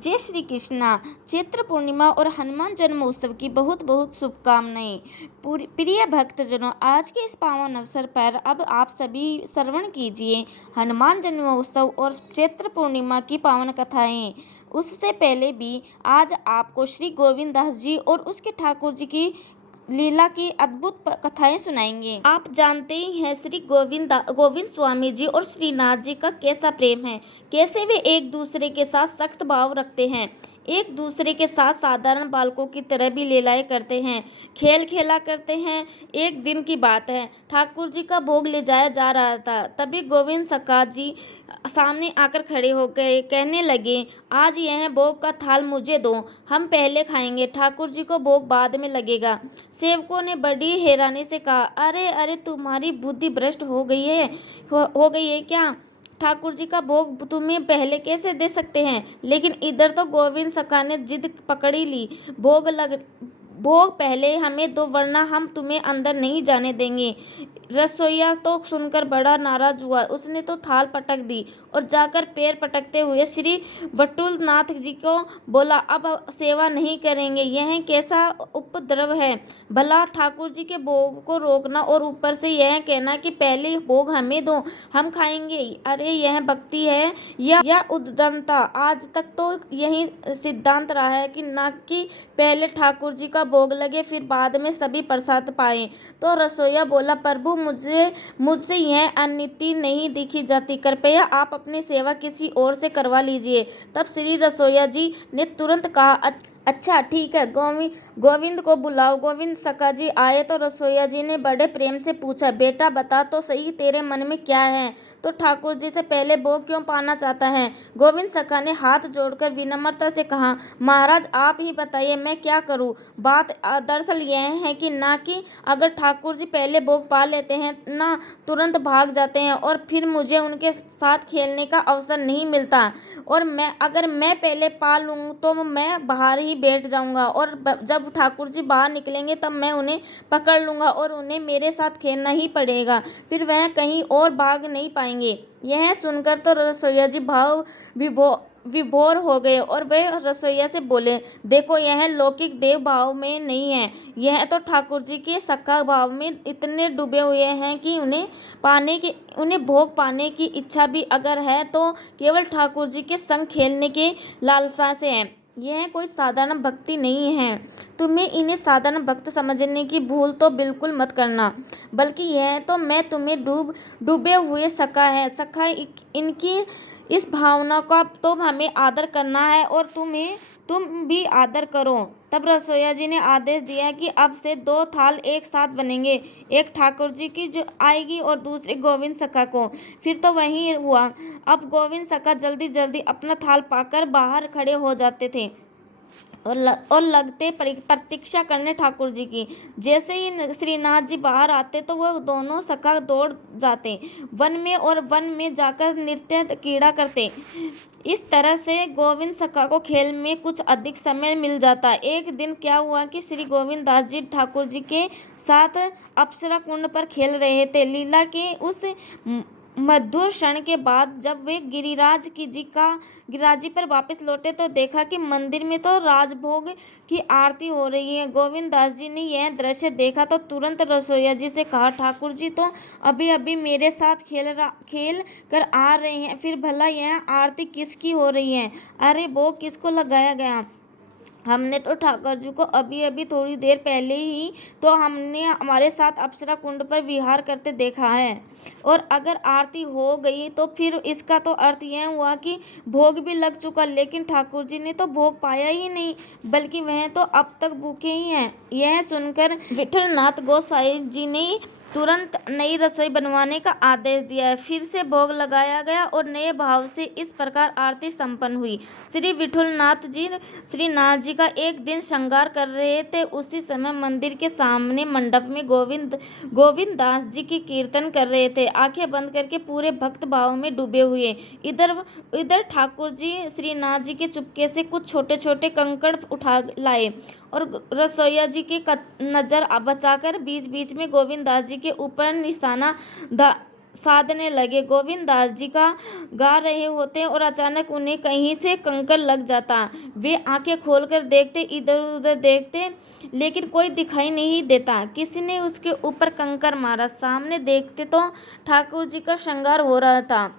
जय श्री कृष्णा। चैत्र पूर्णिमा और हनुमान जन्मोत्सव की बहुत बहुत शुभकामनाएं। प्रिय भक्तजनों, आज के इस पावन अवसर पर अब आप सभी श्रवण कीजिए हनुमान जन्मोत्सव और चैत्र पूर्णिमा की पावन कथाएं। उससे पहले भी आज आपको श्री गोविंद दास जी और उसके ठाकुर जी की लीला की अद्भुत कथाएं सुनाएंगे। आप जानते ही हैं श्री गोविंद स्वामी जी और श्रीनाथ जी का कैसा प्रेम है, कैसे वे एक दूसरे के साथ सख्त भाव रखते हैं, एक दूसरे के साथ साधारण बालकों की तरह भी लीलाएं करते हैं, खेल खेला करते हैं। एक दिन की बात है, ठाकुर जी का भोग ले जाया जा रहा था, तभी गोविंद सखा जी सामने आकर खड़े हो गए। कहने लगे, आज यह भोग का थाल मुझे दो, हम पहले खाएंगे, ठाकुर जी को भोग बाद में लगेगा। सेवकों ने बड़ी हैरानी से कहा, अरे अरे, तुम्हारी बुद्धि भ्रष्ट हो गई है क्या? ठाकुर जी का भोग तुम्हें पहले कैसे दे सकते हैं? लेकिन इधर तो गोविंद सखा ने जिद पकड़ी ली, भोग पहले हमें दो, वरना हम तुम्हें अंदर नहीं जाने देंगे। रसोइया तो सुनकर बड़ा नाराज हुआ, उसने तो थाल पटक दी और जाकर पैर पटकते हुए श्री वटुलनाथ जी को बोला, अब सेवा नहीं करेंगे, यह कैसा उपद्रव है? भला ठाकुर जी के भोग को रोकना और ऊपर से यह कहना कि पहले भोग हमें दो, हम खाएंगे। अरे यह भक्ति है या उद्दंडता? आज तक तो यही सिद्धांत रहा है कि ना कि पहले ठाकुर जी का भोग लगे फिर बाद में सभी प्रसाद पाएं। तो रसोइया बोला, प्रभु मुझसे यह अनीति नहीं दिखी जाती, कृपया आप अपनी सेवा किसी और से करवा लीजिए। तब श्री रसोइया जी ने तुरंत कहा, अच्छा ठीक है, गोविंद को बुलाओ। गोविंद सखा जी आए तो रसोइया जी ने बड़े प्रेम से पूछा, बेटा बता तो सही, तेरे मन में क्या है? तो ठाकुर जी से पहले भोग क्यों पाना चाहता है? गोविंद सखा ने हाथ जोड़कर विनम्रता से कहा, महाराज आप ही बताइए, मैं क्या करूं? बात दरअसल यह है कि ना कि अगर ठाकुर जी पहले भोग पा लेते हैं ना तुरंत भाग जाते हैं और फिर मुझे उनके साथ खेलने का अवसर नहीं मिलता, और अगर मैं पहले पा लूँ तो मैं बाहर ही बैठ जाऊंगा और जब ठाकुर जी बाहर निकलेंगे तब मैं उन्हें पकड़ लूंगा और उन्हें मेरे साथ खेलना ही पड़ेगा, फिर वह कहीं और भाग नहीं पाएंगे। यह सुनकर तो रसोइया जी विभोर हो गए और वे रसोइया से बोले, देखो यह लौकिक देव भाव में नहीं है, यह तो ठाकुर जी के सखा भाव में इतने डूबे हुए हैं कि उन्हें भोग पाने की इच्छा भी अगर है तो केवल ठाकुर जी के संग खेलने के लालसा से है। यह कोई साधारण भक्ति नहीं है। तुम्हें इन्हें साधारण भक्त समझने की भूल तो बिल्कुल मत करना, बल्कि यह तो मैं तुम्हें डूबे हुए सखा इनकी इस भावना का तो हमें आदर करना है और तुम भी आदर करो। तब रसोइया जी ने आदेश दिया कि अब से दो थाल एक साथ बनेंगे, एक ठाकुर जी की जो आएगी और दूसरी गोविंद सखा को। फिर तो वही हुआ। अब गोविंद सखा जल्दी जल्दी अपना थाल पाकर बाहर खड़े हो जाते थे और लगते प्रतीक्षा करने ठाकुर जी की। जैसे ही श्रीनाथ जी बाहर आते तो वह दोनों सखा दौड़ जाते वन में और वन में जाकर नृत्य कीड़ा करते। इस तरह से गोविंद सखा को खेल में कुछ अधिक समय मिल जाता। एक दिन क्या हुआ कि श्री गोविंद दास जी ठाकुर जी के साथ अप्सरा कुंड पर खेल रहे थे। लीला के उस मधुर क्षण के बाद जब वे गिरिराज जी पर वापस लौटे तो देखा कि मंदिर में तो राजभोग की आरती हो रही है। गोविंद दास जी ने यह दृश्य देखा तो तुरंत रसोइया जी से कहा, ठाकुर जी तो अभी अभी मेरे साथ खेल कर आ रहे हैं, फिर भला यह आरती किसकी हो रही है? अरे भोग किसको लगाया गया? हमने तो ठाकुर जी को अभी अभी थोड़ी देर पहले ही तो हमने हमारे साथ अप्सरा कुंड पर विहार करते देखा है, और अगर आरती हो गई तो फिर इसका तो अर्थ यह हुआ कि भोग भी लग चुका, लेकिन ठाकुर जी ने तो भोग पाया ही नहीं, बल्कि वह तो अब तक भूखे ही हैं। यह सुनकर विठलनाथ गोसाई जी ने तुरंत नई रसोई बनवाने का आदेश दिया। फिर से भोग लगाया गया और नए भाव से इस प्रकार आरती संपन्न हुई। श्री विठलनाथ जी श्रीनाथ जी का एक दिन श्रृंगार कर रहे थे। उसी समय मंदिर के सामने मंडप में गोविंद दास जी की कीर्तन कर रहे थे, आंखें बंद करके पूरे भक्त भाव में डूबे हुए। इधर ठाकुर जी श्रीनाथ जी के चुपके से कुछ छोटे छोटे कंकड़ उठा लाए और रसोइया जी की नजर बचाकर बीच बीच में गोविंद दास जी के ऊपर निशाना साधने लगे। गोविंद दास जी का गा रहे होते और अचानक उन्हें कहीं से कंकर लग जाता। वे आंखें खोलकर देखते, इधर उधर देखते, लेकिन कोई दिखाई नहीं देता। किसी ने उसके ऊपर कंकर मारा। सामने देखते तो ठाकुर जी का श्रृंगार हो रहा था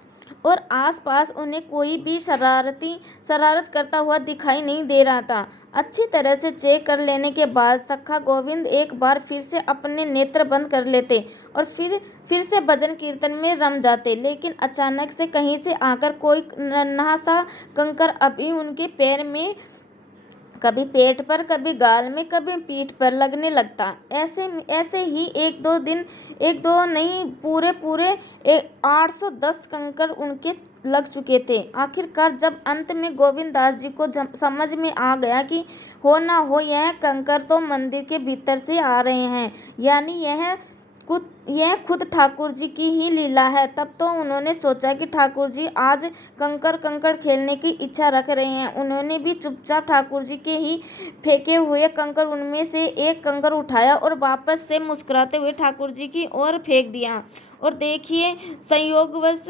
और आसपास उन्हें कोई भी शरारत करता हुआ दिखाई नहीं दे रहा था। अच्छी तरह से चेक कर लेने के बाद सखा गोविंद एक बार फिर से अपने नेत्र बंद कर लेते और फिर से भजन कीर्तन में रम जाते। लेकिन अचानक से कहीं से आकर कोई नन्हा सा कंकर अभी उनके पैर में, कभी पेट पर, कभी गाल में, कभी पीठ पर लगने लगता। ऐसे ही एक दो नहीं, पूरे 810 कंकर उनके लग चुके थे। आखिरकार जब अंत में गोविंद दास जी को समझ में आ गया कि हो ना हो यह कंकर तो मंदिर के भीतर से आ रहे हैं, यानी यह खुद ठाकुर जी की ही लीला है, तब तो उन्होंने सोचा कि ठाकुर जी आज कंकड़ खेलने की इच्छा रख रहे हैं। उन्होंने भी चुपचाप ठाकुर जी के ही फेंके हुए कंकर उनमें से एक कंकर उठाया और वापस से मुस्कुराते हुए ठाकुर जी की ओर फेंक दिया। और देखिए, संयोगवश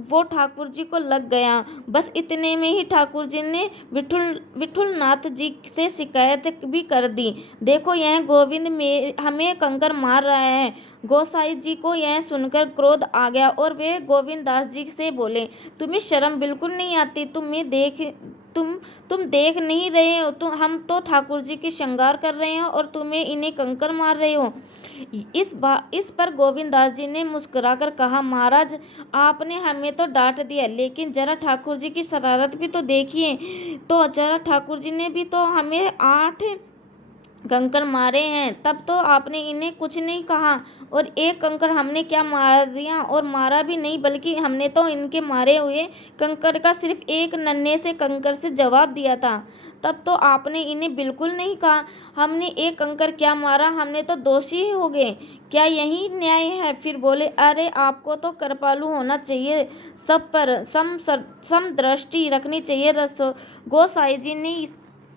वो ठाकुर जी को लग गया। बस इतने में ही ठाकुर जी ने विठुलनाथ जी से शिकायत भी कर दी, देखो यह गोविंद हमें कंकर मार रहा है। गोसाई जी को यह सुनकर क्रोध आ गया और वे गोविंद दास जी से बोले, तुम्हें शर्म बिल्कुल नहीं आती? तुम देख नहीं रहे हो? हम तो ठाकुर जी की श्रृंगार कर रहे हैं और तुम्हें इन्हें कंकर मार रहे हो। इस पर गोविंद दास जी ने मुस्कुराकर कहा, महाराज आपने हमें तो डांट दिया, लेकिन जरा ठाकुर जी की शरारत भी तो देखिए। तो जरा ठाकुर जी ने भी तो हमें 8 कंकर मारे हैं, तब तो आपने इन्हें कुछ नहीं कहा। और एक कंकर हमने क्या मार दिया? और मारा भी नहीं, बल्कि हमने तो इनके मारे हुए कंकर का सिर्फ एक नन्हे से कंकर से जवाब दिया था, तब तो आपने इन्हें बिल्कुल नहीं कहा। हमने एक कंकर क्या मारा, हमने तो दोषी ही हो गए। क्या यही न्याय है? फिर बोले, अरे आपको तो कृपालु होना चाहिए, सब पर समदृष्टि रखनी चाहिए। गोसाई जी ने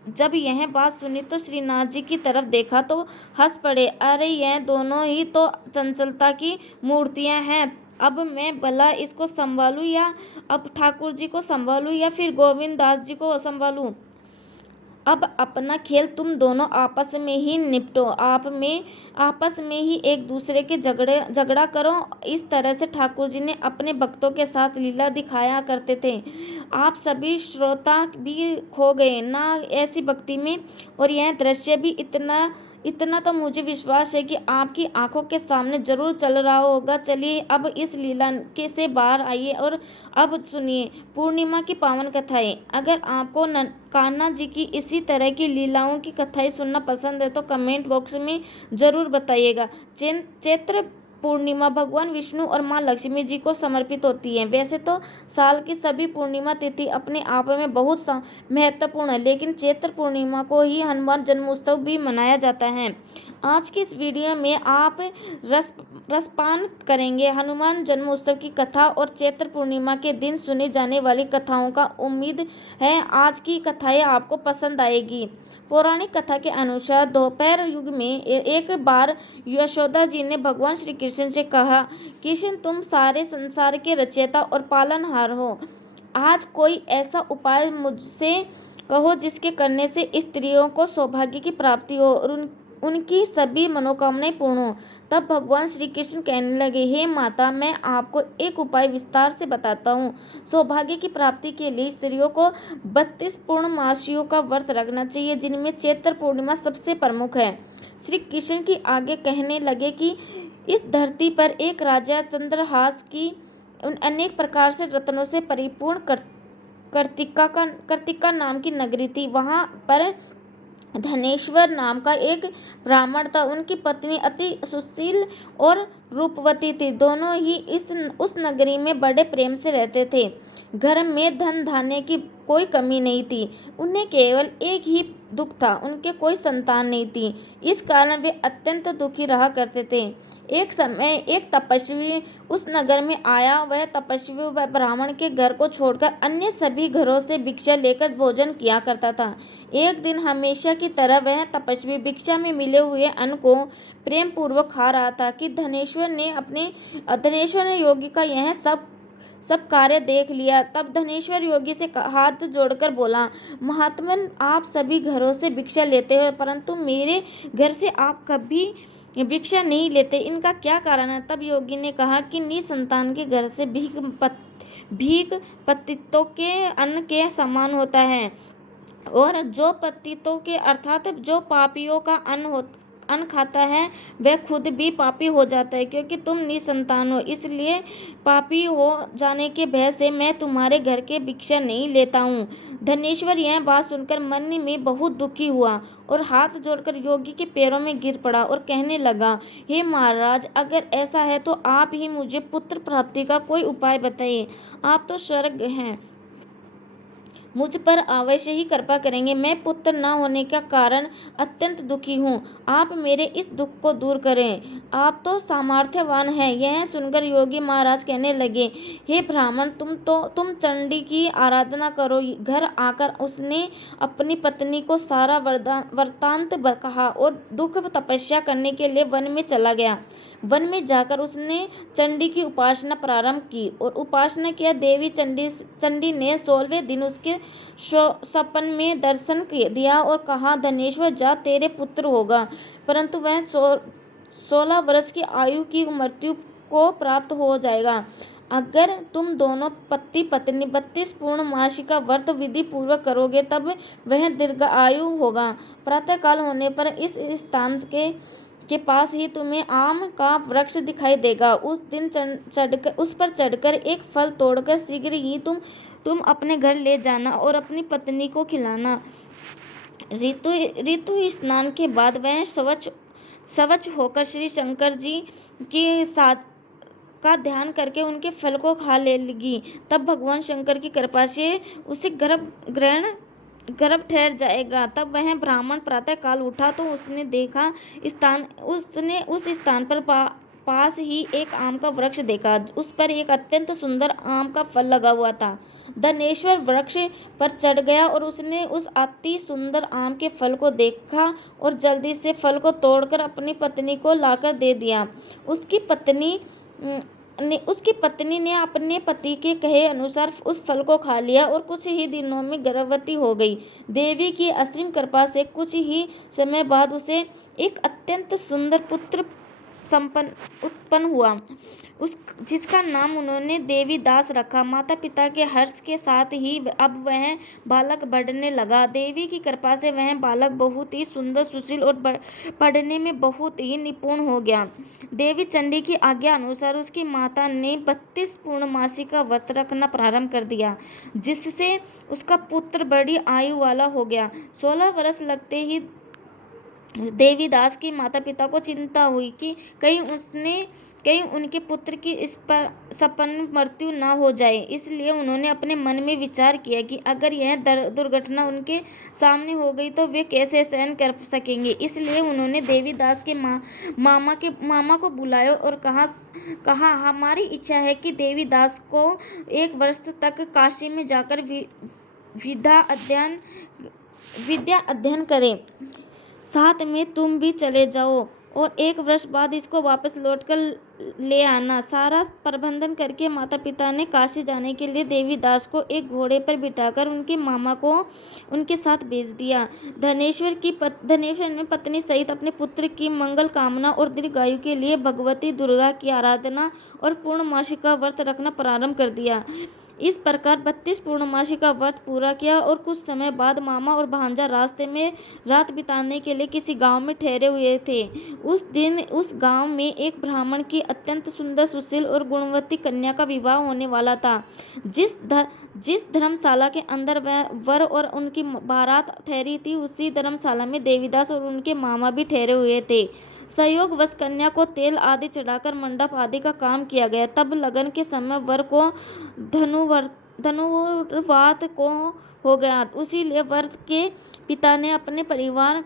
जब यह बात सुनी तो श्रीनाथ जी की तरफ देखा तो हंस पड़े। अरे यह दोनों ही तो चंचलता की मूर्तियां हैं। अब मैं भला इसको संभालूं या अब ठाकुर जी को संभालूं या फिर गोविंद दास जी को संभालूं? अब अपना खेल तुम दोनों आपस में ही निपटो, आपस में ही एक दूसरे के झगड़ा करो। इस तरह से ठाकुर जी ने अपने भक्तों के साथ लीला दिखाया करते थे। आप सभी श्रोता भी खो गए ना ऐसी भक्ति में, और यह दृश्य भी इतना तो मुझे विश्वास है कि आपकी आंखों के सामने जरूर चल रहा होगा। चलिए अब इस लीला के से बाहर आइए और अब सुनिए पूर्णिमा की पावन कथाएं। अगर आपको कान्हा जी की इसी तरह की लीलाओं की कथाएं सुनना पसंद है तो कमेंट बॉक्स में ज़रूर बताइएगा। चैत्र पूर्णिमा भगवान विष्णु और माँ लक्ष्मी जी को समर्पित होती है। वैसे तो साल की सभी पूर्णिमा तिथि अपने आप में बहुत महत्वपूर्ण है, लेकिन चैत्र पूर्णिमा को ही हनुमान जन्मोत्सव भी मनाया जाता है। आज की इस वीडियो में आप रसपान करेंगे हनुमान जन्मोत्सव की कथा और चैत्र पूर्णिमा के दिन सुनी जाने वाली कथाओं का। उम्मीद है आज की कथाएं आपको पसंद आएगी। पौराणिक कथा के अनुसार दोपहर युग में एक बार यशोदा जी ने भगवान श्री कृष्ण से कहा, कृष्ण तुम सारे संसार के रचयिता और पालनहार हो, आज कोई ऐसा उपाय मुझसे कहो जिसके करने से स्त्रियों को सौभाग्य की प्राप्ति हो और उनकी सभी मनोकामनाएं पूर्ण हो। तब भगवान श्री कृष्ण कहने लगे, हे माता, मैं आपको एक उपाय विस्तार से बताता हूँ। सौभाग्य की प्राप्ति के लिए स्त्रियों को 32 पूर्णमासियों का व्रत रखना चाहिए, जिनमें चैत्र पूर्णिमा सबसे प्रमुख है। श्री कृष्ण की आगे कहने लगे कि इस धरती पर एक राजा चंद्रहास की अनेक प्रकार से रत्नों से परिपूर्ण कर्तिका नाम की नगरी थी। वहाँ पर धनेश्वर नाम का एक ब्राह्मण था। उनकी पत्नी अति सुशील और रूपवती थी। दोनों ही उस नगरी में बड़े प्रेम से रहते थे। घर में धन धान्य की कोई कमी नहीं थी। उन्हें केवल एक ही दुख था, उनके कोई संतान नहीं थी। इस कारण वे अत्यंत दुखी रहा करते थे। एक समय एक तपस्वी उस नगर में आया। वह तपस्वी व ब्राह्मण के घर को छोड़कर अन्य सभी घरों से भिक्षा लेकर भोजन किया करता था। एक दिन हमेशा की तरह वह तपस्वी भिक्षा में मिले हुए अन्न को प्रेम पूर्वक खा रहा था कि धनेश्वर ने योगी का यह सब कार्य देख लिया। तब धनेश्वर योगी से हाथ जोड़कर बोला, महात्मन, आप सभी घरों से भिक्षा लेते हो, परंतु मेरे घर से आप कभी भिक्षा नहीं लेते, इनका क्या कारण है? तब योगी ने कहा कि निसंतान के घर से भीख पतितों के अन्न के समान होता है, और जो पतितों के अर्थात जो पापियों का अन्न खाता है वह खुद भी पापी हो जाता है। क्योंकि तुम निसंतान हो, इसलिए पापी हो जाने के भय से मैं तुम्हारे घर के भिक्षा नहीं लेता हूँ। धनेश्वर यह बात सुनकर मन में बहुत दुखी हुआ और हाथ जोड़कर योगी के पैरों में गिर पड़ा और कहने लगा, हे महाराज, अगर ऐसा है तो आप ही मुझे पुत्र प्राप्ति का कोई उपाय बताइए। आप तो स्वर्ग हैं, मुझ पर अवश्य ही कृपा करेंगे। मैं पुत्र न होने का कारण अत्यंत दुखी हूँ। आप मेरे इस दुख को दूर करें। आप तो सामर्थ्यवान हैं। यह सुनकर योगी महाराज कहने लगे, हे ब्राह्मण, तुम चंडी की आराधना करो। घर आकर उसने अपनी पत्नी को सारा वृत्तांत कहा और दुख तपस्या करने के लिए वन में चला गया। वन में जाकर उसने चंडी की उपासना प्रारंभ की और उपासना किया। देवी चंडी ने 16वें दिन उसके सपन में दर्शन दिया और कहा, धनेश्वर, जा, तेरे पुत्र होगा, परंतु वह 16 वर्ष की आयु की मृत्यु को प्राप्त हो जाएगा। अगर तुम दोनों पति पत्नी 32 पूर्णमासी का व्रत विधि पूर्वक करोगे तब वह दीर्घायु होगा। प्रातःकाल होने पर इस स्थान के पास ही तुम्हें आम का वृक्ष दिखाई देगा। उस दिन उस पर चढ़कर एक फल तोड़कर शीघ्र ही तुम अपने घर ले जाना और अपनी पत्नी को खिलाना। ऋतु स्नान के बाद वह शवच होकर श्री शंकर जी की साथ का ध्यान करके उनके फल को खा लेगी। तब भगवान शंकर की कृपा से उसे गर्भ ठहर जाएगा। तब वह ब्राह्मण प्रातः काल उठा तो उसने उस स्थान पर पास ही एक आम का वृक्ष देखा। उस पर एक अत्यंत सुंदर आम का फल लगा हुआ था। धनेश्वर वृक्ष पर चढ़ गया और उसने उस अति सुंदर आम के फल को देखा और जल्दी से फल को तोड़कर अपनी पत्नी को लाकर दे दिया। उसकी पत्नी ने अपने पति के कहे अनुसार उस फल को खा लिया और कुछ ही दिनों में गर्भवती हो गई। देवी की असीम कृपा से कुछ ही समय बाद उसे एक अत्यंत सुंदर पुत्र उत्पन्न हुआ, जिसका नाम उन्होंने देवीदास रखा। माता पिता के हर्ष के साथ ही अब वह बालक बढ़ने लगा। देवी की कृपा से वह बालक बहुत ही सुंदर, सुशील और पढ़ने में बहुत ही निपुण हो गया। देवी चंडी की आज्ञा अनुसार उसकी माता ने 32 पूर्णमासी का व्रत रखना प्रारंभ कर दिया, जिससे उसका पुत्र बड़ी आयु वाला हो गया। 16 वर्ष लगते ही देवीदास की माता पिता को चिंता हुई कि कहीं उनके पुत्र की इस पर सपन मृत्यु न हो जाए। इसलिए उन्होंने अपने मन में विचार किया कि अगर यह दुर्घटना उनके सामने हो गई तो वे कैसे सहन कर सकेंगे। इसलिए उन्होंने देवीदास के मामा को बुलाया और कहा, हमारी इच्छा है कि देवीदास को 1 वर्ष तक काशी में जाकर विद्या अध्ययन करें। साथ में तुम भी चले जाओ और 1 वर्ष बाद इसको वापस लौटकर ले आना। सारा प्रबंधन करके माता पिता ने काशी जाने के लिए देवीदास को एक घोड़े पर बिठाकर उनके मामा को उनके साथ भेज दिया। धनेश्वर ने पत्नी सहित अपने पुत्र की मंगल कामना और दीर्घायु के लिए भगवती दुर्गा की आराधना और पूर्णमासी का व्रत रखना प्रारंभ कर दिया। इस प्रकार 32 पूर्णमासी का व्रत पूरा किया और कुछ समय बाद मामा और भांजा रास्ते में रात बिताने के लिए किसी गांव में ठहरे हुए थे। उस दिन उस गांव में एक ब्राह्मण की अत्यंत सुंदर, सुशील और गुणवती कन्या का विवाह होने वाला था। जिस धर्मशाला के अंदर वह वर और उनकी बारात ठहरी थी, उसी धर्मशाला में देवीदास और उनके मामा भी ठहरे हुए थे। संयोगवश कन्या को तेल आदि चढ़ाकर मंडप आदि का काम किया गया। तब लगन के समय वर को धनुर्वात को हो गया। इसीलिए वर के पिता ने अपने परिवार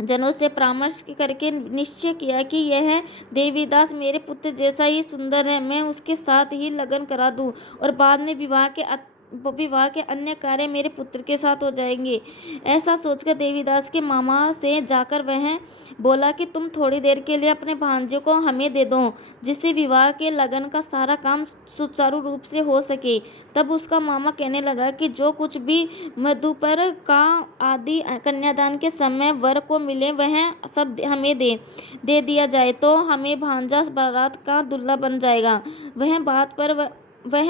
जनों से परामर्श करके निश्चय किया कि यह देवीदास मेरे पुत्र जैसा ही सुंदर है, मैं उसके साथ ही लगन करा दूं और बाद में विवाह के अन्य कार्य मेरे पुत्र के साथ हो जाएंगे। ऐसा सोचकर देवीदास के मामा से जाकर वह बोला कि तुम थोड़ी देर के लिए अपने भांजे को हमें दे दो, जिससे विवाह के लगन का सारा काम सुचारू रूप से हो सके। तब उसका मामा कहने लगा कि जो कुछ भी मधुपर का आदि कन्यादान के समय वर को मिले वह सब हमें दे दिया जाए तो हमें भांजा बारात का दूल्हा बन जाएगा। वह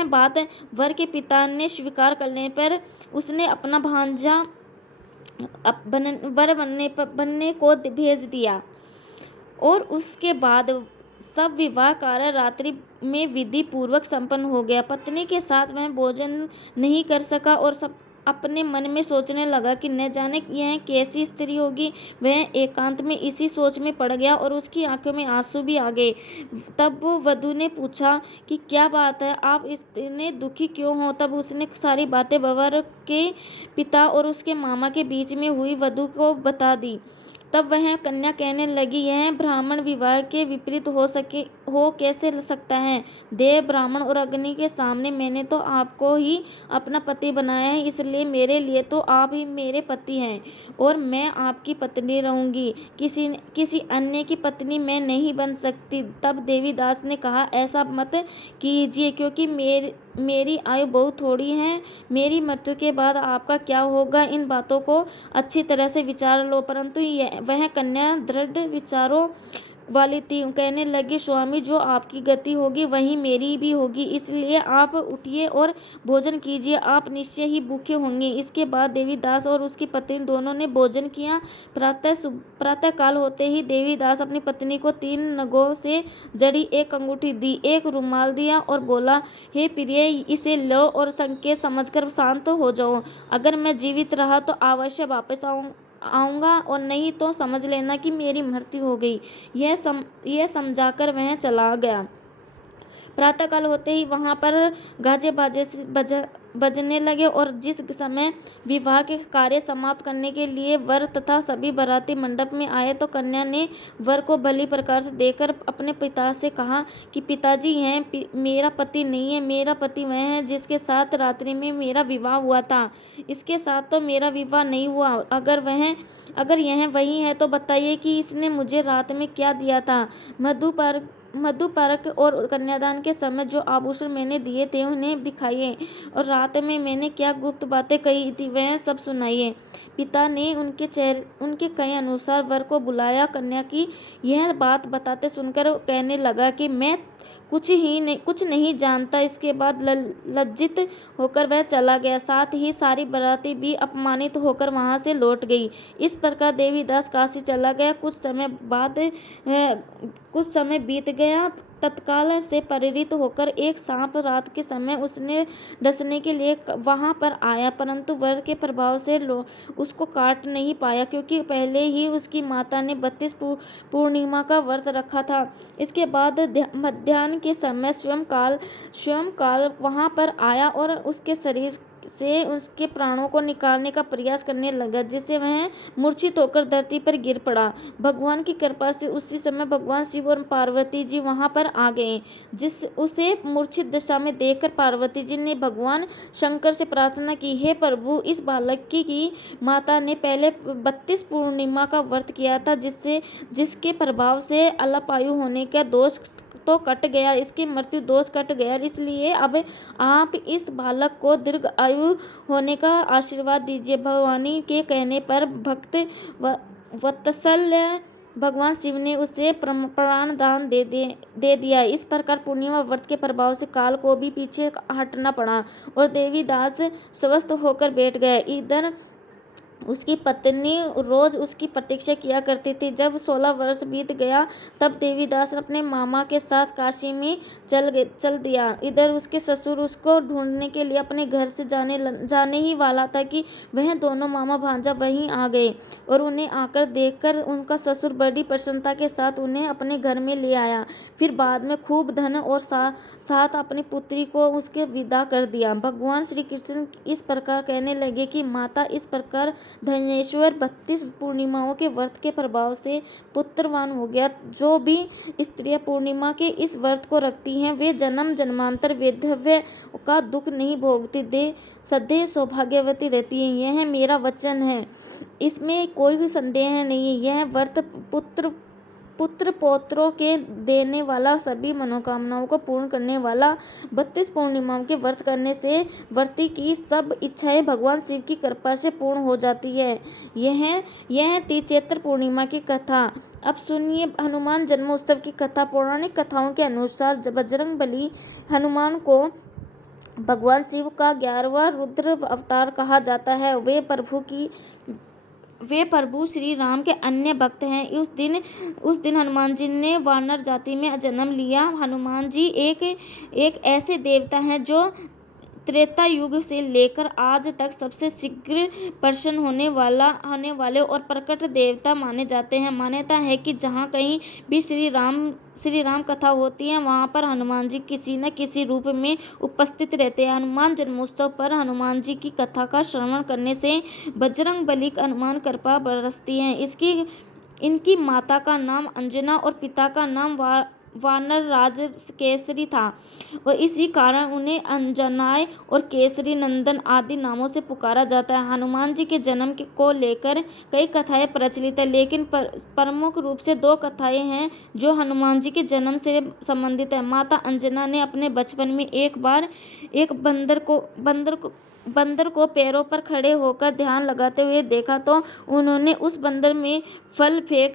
बात वर के पिता ने स्वीकार करने पर उसने अपना भांजा वर बनने को भेज दिया और उसके बाद सब विवाह कार्य रात्रि में विधि पूर्वक संपन्न हो गया। पत्नी के साथ वह भोजन नहीं कर सका और सब अपने मन में सोचने लगा कि न जाने यह कैसी स्त्री होगी। वह एकांत में इसी सोच में पड़ गया और उसकी आंखों में आंसू भी आ गए। तब वधू ने पूछा कि क्या बात है, आप इतने दुखी क्यों हो। तब उसने सारी बातें वर के पिता और उसके मामा के बीच में हुई वधू को बता दी। तब वह कन्या कहने लगी, यह ब्राह्मण विवाह के विपरीत हो कैसे सकता है। देव, ब्राह्मण और अग्नि के सामने मैंने तो आपको ही अपना पति बनाया है, इसलिए मेरे लिए तो आप ही मेरे पति हैं और मैं आपकी पत्नी रहूंगी, किसी अन्य की पत्नी मैं नहीं बन सकती। तब देवीदास ने कहा, ऐसा मत कीजिए, क्योंकि मेरी आयु बहुत थोड़ी है। मेरी मृत्यु के बाद आपका क्या होगा, इन बातों को अच्छी तरह से विचार लो। परंतु वह कन्या दृढ़ विचारों वाली थी। कहने लगी, स्वामी, जो आपकी गति होगी वही मेरी भी होगी, इसलिए आप उठिए और भोजन कीजिए, आप निश्चय ही भूखे होंगे। इसके बाद देवीदास और उसकी पत्नी दोनों ने भोजन किया। प्रातः काल होते ही देवीदास अपनी पत्नी को 3 नगों से जड़ी एक अंगूठी दी, एक रुमाल दिया और बोला, हे प्रिय, इसे लो और संकेत समझकर शांत हो जाओ। अगर मैं जीवित रहा तो अवश्य वापस आऊंगा और नहीं तो समझ लेना कि मेरी मृत्यु हो गई। यह समझाकर वह चला गया। प्रातःकाल होते ही वहां पर गाजे बाजे बजने लगे और जिस समय विवाह के कार्य समाप्त करने के लिए वर तथा सभी बाराती मंडप में आए तो कन्या ने वर को भली प्रकार से देखकर अपने पिता से कहा कि पिताजी, यह मेरा पति नहीं है, मेरा पति वह है जिसके साथ रात्रि में मेरा विवाह हुआ था। इसके साथ तो मेरा विवाह नहीं हुआ। अगर यह वही है तो बताइए कि इसने मुझे रात में क्या दिया था। मधुपर्क और कन्यादान के समय जो आभूषण मैंने दिए थे उन्हें दिखाइए और रात में मैंने क्या गुप्त बातें कही थी वह सब सुनाइए। पिता ने उनके कहे अनुसार वर को बुलाया। कन्या की यह बात बताते सुनकर कहने लगा कि मैं कुछ नहीं जानता। इसके बाद लज्जित होकर वह चला गया। साथ ही सारी बाराती भी अपमानित होकर वहां से लौट गई। इस प्रकार देवीदास काशी चला गया। कुछ समय बीत गया। तत्काल से प्रेरित होकर एक सांप रात के समय उसने डसने के लिए वहां पर आया, परंतु वर के प्रभाव से उसको काट नहीं पाया, क्योंकि पहले ही उसकी माता ने 32 पूर्णिमा का व्रत रखा था। इसके बाद मध्याह्न के समय स्वयं काल वहां पर आया और उसके शरीर से उसके प्राणों को निकालने का प्रयास करने लगा, जिससे वह मूर्छित होकर धरती पर गिर पड़ा। भगवान की कृपा से उसी समय भगवान शिव और पार्वती जी वहां पर आ गए। उसे मूर्छित दशा में देखकर पार्वती जी ने भगवान शंकर से प्रार्थना की, हे प्रभु, इस बालक की माता ने पहले 32 पूर्णिमा का व्रत किया था, जिसके प्रभाव से अल्पायु होने का दोष तो कट गया, इसकी मृत्यु दोष कट गया। इसलिए अब आप इस बालक को दीर्घ आयु होने का आशीर्वाद दीजिए। भवानी के कहने पर भक्त वत्सल्य भगवान शिव ने उसे प्राण दान दे दिया। इस प्रकार पूर्णिमा व्रत के प्रभाव से काल को भी पीछे हटना पड़ा और देवीदास स्वस्थ होकर बैठ गया। इधर उसकी पत्नी रोज उसकी प्रतीक्षा किया करती थी। जब 16 वर्ष बीत गया तब देवीदास अपने मामा के साथ काशी में चल दिया। इधर उसके ससुर उसको ढूंढने के लिए अपने घर से जाने ही वाला था कि वह दोनों मामा भांजा वहीं आ गए और उन्हें आकर देखकर उनका ससुर बड़ी प्रसन्नता के साथ उन्हें अपने घर में ले आया। फिर बाद में खूब धन और साथ अपनी पुत्री को उसके विदा कर दिया। भगवान श्री कृष्ण इस प्रकार कहने लगे कि माता, इस प्रकार धनेश्वर 32 पूर्णिमाओं के व्रत के प्रभाव से पुत्रवान हो गया। जो भी स्त्रियां पूर्णिमा के इस व्रत को रखती हैं वे जन्म जन्मांतर वैधव्य का दुख नहीं भोगती, दे सदैव सौभाग्यवती रहती हैं। यह मेरा वचन है, इसमें कोई संदेह नहीं। यह व्रत पुत्र पौत्रों के देने वाला, सभी मनोकामनाओं को पूर्ण करने वाला। 32 पूर्णिमाओं के व्रत करने से व्रती की सब इच्छाएं भगवान शिव की कृपा से पूर्ण हो जाती है। यह थी चैत्र पूर्णिमा की कथा। अब सुनिए हनुमान जन्मोत्सव की कथा। पौराणिक कथाओं के अनुसार बजरंगबली हनुमान को भगवान शिव का 11वां रुद्र अवतार कहा जाता है। वे प्रभु श्री राम के अन्य भक्त हैं। उस दिन हनुमान जी ने वानर जाति में जन्म लिया। हनुमान जी एक ऐसे देवता हैं जो त्रेता युग से लेकर आज तक सबसे शीघ्र प्रसन्न होने वाले और प्रकट देवता माने जाते हैं। मान्यता है कि जहाँ कहीं भी श्री राम कथा होती है वहाँ पर हनुमान जी किसी न किसी रूप में उपस्थित रहते हैं। हनुमान जन्मोत्सव पर हनुमान जी की कथा का श्रवण करने से बजरंगबली हनुमान कृपा बरसती है। इनकी माता का नाम अंजना और पिता का नाम वानर राज केसरी था और इसी कारण उन्हें अंजनाय और केसरी नंदन आदि नामों से पुकारा जाता है। हनुमान जी के जन्म को लेकर कई कथाएं प्रचलित है, लेकिन प्रमुख रूप से 2 कथाएं हैं जो हनुमान जी के जन्म से संबंधित है। माता अंजना ने अपने बचपन में एक बार एक बंदर को पैरों पर खड़े होकर ध्यान लगाते हुए देखा तो उन्होंने उस बंदर में फल फेंक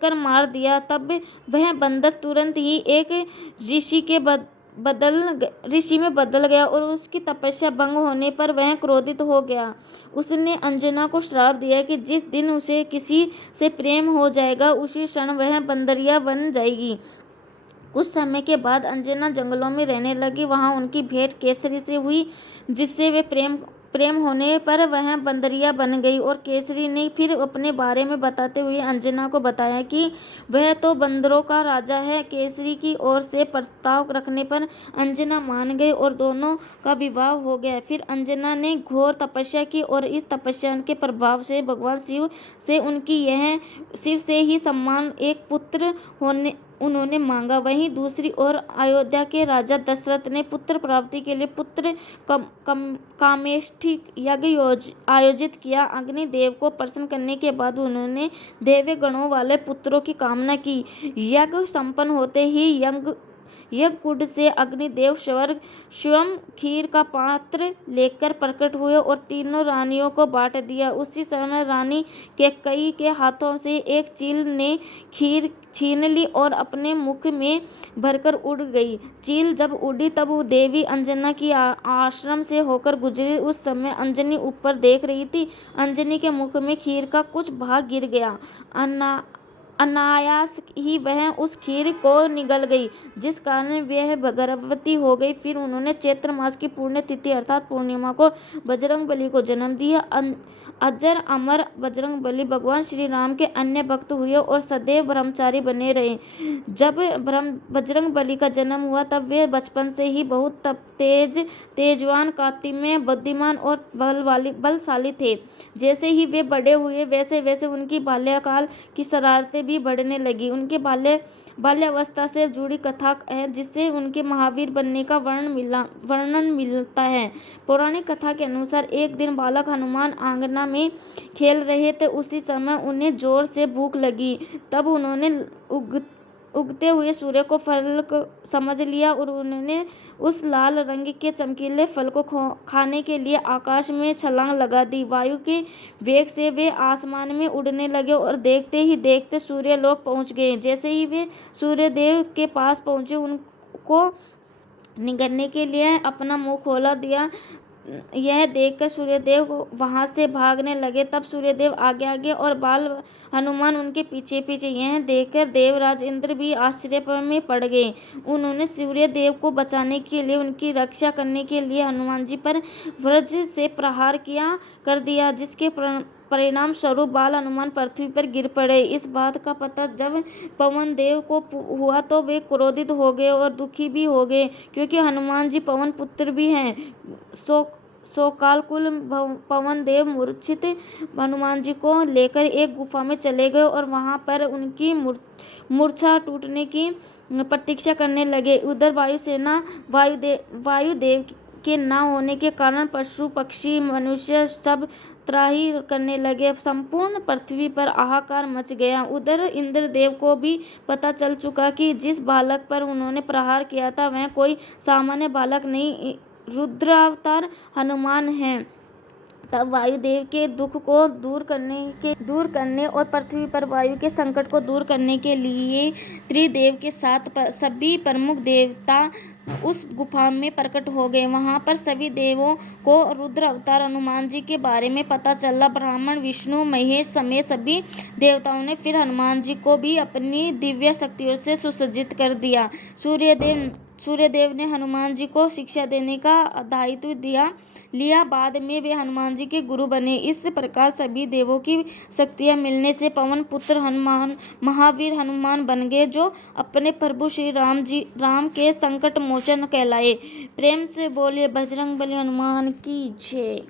कर मार दिया। तब वह बंदर तुरंत ही एक ऋषि में बदल गया और उसकी तपस्या भंग होने पर वह क्रोधित हो गया। उसने अंजना को श्राप दिया कि जिस दिन उसे किसी से प्रेम हो जाएगा उसी क्षण वह बंदरिया बन जाएगी। कुछ समय के बाद अंजना जंगलों में रहने लगी। वहां उनकी भेंट केसरी से हुई, जिससे वे प्रेम होने पर वह बंदरिया बन गई। और केसरी ने फिर अपने बारे में बताते हुए अंजना को बताया कि वह तो बंदरों का राजा है। केसरी की ओर से प्रस्ताव रखने पर अंजना मान गई और दोनों का विवाह हो गया। फिर अंजना ने घोर तपस्या की और इस तपस्या के प्रभाव से भगवान शिव से ही सम्मान एक पुत्र उन्होंने मांगा। वहीं दूसरी ओर अयोध्या के राजा दशरथ ने पुत्र प्राप्ति के लिए पुत्र कामेष्ठी यज्ञ आयोजित किया। अग्निदेव को प्रसन्न करने के बाद उन्होंने दैवीय गुणों वाले पुत्रों की कामना की। यज्ञ संपन्न होते ही यज्ञकुंड से अग्निदेव स्वयं खीर का पात्र लेकर प्रकट हुए और तीनों रानियों को बांट दिया। उसी समय रानी कैकेयी के हाथों से एक चील ने खीर छीन ली और अपने मुख में भरकर उड़ गई। चील जब उड़ी तब देवी अंजना की आश्रम से होकर गुजरी। उस समय अंजनी ऊपर देख रही थी। अंजनी के मुख में खीर का कुछ भाग गिर गया। अनायास ही वह उस खीर को निगल गई, जिस कारण वह गर्भवती हो गई। फिर उन्होंने चैत्र मास की पुण्य तिथि अर्थात पूर्णिमा को बजरंगबली को जन्म दिया। अजर अमर बजरंगबली भगवान श्री राम के अन्य भक्त हुए और सदैव ब्रह्मचारी बने रहे। जब बजरंगबली का जन्म हुआ तब वे बचपन से ही बहुत तेजवान, कांतिमय, बुद्धिमान और बलशाली थे। जैसे ही वे बड़े हुए वैसे वैसे उनकी बाल्यकाल की शरारतें भी बढ़ने लगी। उनके बाल्यावस्था से जुड़ी कथा है जिससे उनके महावीर बनने का वर्णन मिलता है। पौराणिक कथा के अनुसार एक दिन बालक हनुमान आंगना में खेल रहे थे। उसी समय उन्हें जोर से भूख लगी। तब उन्होंने उगते हुए सूर्य को फल समझ लिया और उन्होंने उस लाल रंग के चमकीले फल को खाने के लिए आकाश में छलांग लगा दी। वायु के वेग से वे आसमान में उड़ने लगे और देखते ही देखते सूर्यलोक पहुंच गए। जैसे ही वे सूर्यदेव के पास पहुंचे उनको निगलने के लिए अपना मुंह खोला दिया। यह देखकर सूर्यदेव वहां से भागने लगे। तब सूर्यदेव आगे आगे और बाल हनुमान उनके पीछे पीछे। यह देखकर देवराज इंद्र भी आश्चर्य में पड़ गए। उन्होंने सूर्यदेव को बचाने के लिए, उनकी रक्षा करने के लिए हनुमान जी पर वज्र से प्रहार कर दिया, जिसके परिणाम स्वरूप बाल हनुमान पृथ्वी पर गिर पड़े। इस बात का पता जब पवन देव को हुआ तो वे क्रोधित हो गए और दुखी भी हो गए, क्योंकि हनुमान जी पवन पुत्र भी हैं। सौकाल कुल पवन देव मूर्छित हनुमान जी को लेकर एक गुफा में चले गए और वहां पर उनकी मूर्छा टूटने की प्रतीक्षा करने लगे। उधर वायुसेना वायुदेव के न होने के कारण पशु पक्षी मनुष्य सब त्राही करने लगे। संपूर्ण पृथ्वी पर हाहाकार मच गया। उधर इंद्रदेव को भी पता चल चुका कि जिस बालक पर उन्होंने प्रहार किया था वह कोई सामान्य बालक नहीं, रुद्रावतार हनुमान है। तब वायुदेव के दुख को दूर करने और पृथ्वी पर वायु के संकट को दूर करने के लिए त्रिदेव के साथ सभी प्रमुख देवता उस गुफा में प्रकट हो गए। वहां पर सभी देवों को रुद्र अवतार हनुमान जी के बारे में पता चला। ब्रह्मा विष्णु महेश समेत सभी देवताओं ने फिर हनुमान जी को भी अपनी दिव्य शक्तियों से सुसज्जित कर दिया। सूर्यदेव ने हनुमान जी को शिक्षा देने का दायित्व लिया। बाद में वे हनुमान जी के गुरु बने। इस प्रकार सभी देवों की शक्तियां मिलने से पवन पुत्र हनुमान महावीर हनुमान बन गए, जो अपने प्रभु श्री राम के संकट मोचन कहलाए। प्रेम से बोलिए बजरंगबली हनुमान की जय।